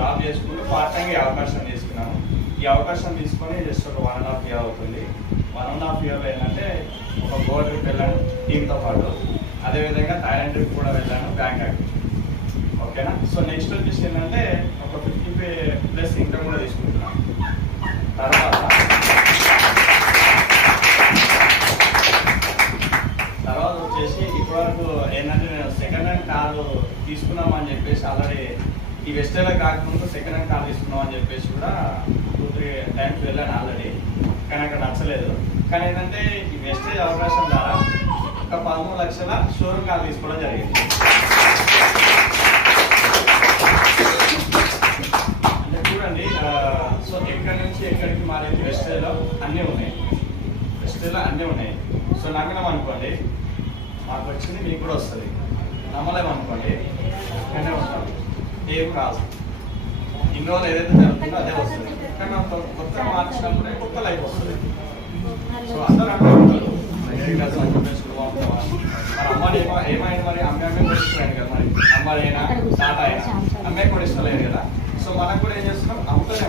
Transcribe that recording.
Job చేసుకుంటూ part time ఈ అవకాశం తీసుకున్నాను. ఈ అవకాశం తీసుకొని జస్ట్ ఒక 1.5 year అవుతుంది. 1.5 yearలో ఏంటంటే ఒక గోవా ట్రిప్ వెళ్ళాను టీంతో పాటు, అదేవిధంగా థాయిలాండ్ ట్రిప్ కూడా వెళ్ళాను బ్యాంకాక్. ఓకేనా. సో నెక్స్ట్ వచ్చేసి ఏంటంటే ఒక 50+ ఇన్కమ్ కూడా తీసుకుంటున్నాను. తర్వాత వచ్చేసి ఇప్పటివరకు ఏంటంటే నేను సెకండ్ హ్యాండ్ కారు తీసుకున్నామని చెప్పేసి ఆల్రెడీ ఈ వెస్టేలో కాకముందు సెకండ్ హ్యాండ్ కార్ తీసుకున్నాం అని చెప్పేసి కూడా 2-3 times వెళ్ళాను ఆల్రెడీ, కానీ అక్కడ నచ్చలేదు. కానీ ఏంటంటే ఈ వెస్టేజ్ అవకాశం ద్వారా ఒక 13 లక్షల షోరూమ్ కార్ తీసుకోవడం జరిగింది. అంటే చూడండి, సో ఎక్కడి నుంచి ఎక్కడికి మారేది వెస్టేజ్లో అన్నీ ఉన్నాయి, వెస్టేజ్లో అన్నీ ఉన్నాయి. సో నమ్మినాం అనుకోండి మాకు వచ్చింది మీకు కూడా వస్తుంది, నమ్మలేమనుకోండి ఇక్కడనే ఉంటాం, ఏం కాదు. ఇన్ని రోజులు ఏదైతే జరుగుతుందో అదే వస్తుంది, కానీ మనం కొత్త మార్చినప్పుడే కొత్త లైఫ్ వస్తుంది. సో అందరూ అక్కడ ఉంటారు మరి అమ్మాయి ఏమైనా మరి అమ్మాయి కొడిస్తున్నాడు కదా, మరి అమ్మాయి అయినా తాత అయినా అమ్మాయి కొడిస్తలేదు కదా. సో మనం కూడా ఏం చేస్తున్నాం, అమ్ముతూనే